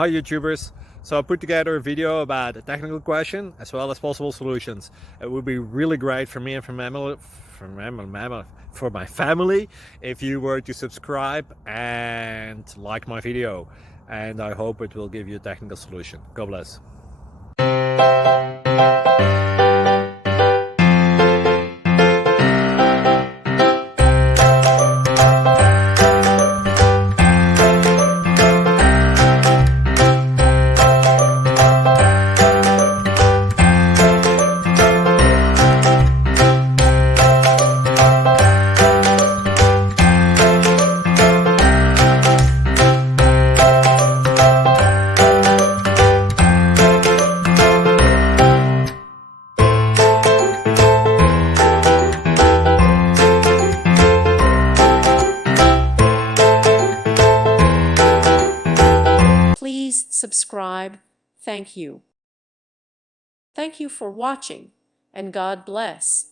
Hi YouTubers! So I put together a video about a technical question as well as possible solutions. It would be really great for me and for my family if you were to subscribe and like my video, and I hope it will give you a technical solution. God bless. Please subscribe. Thank you. Thank you for watching, and God bless.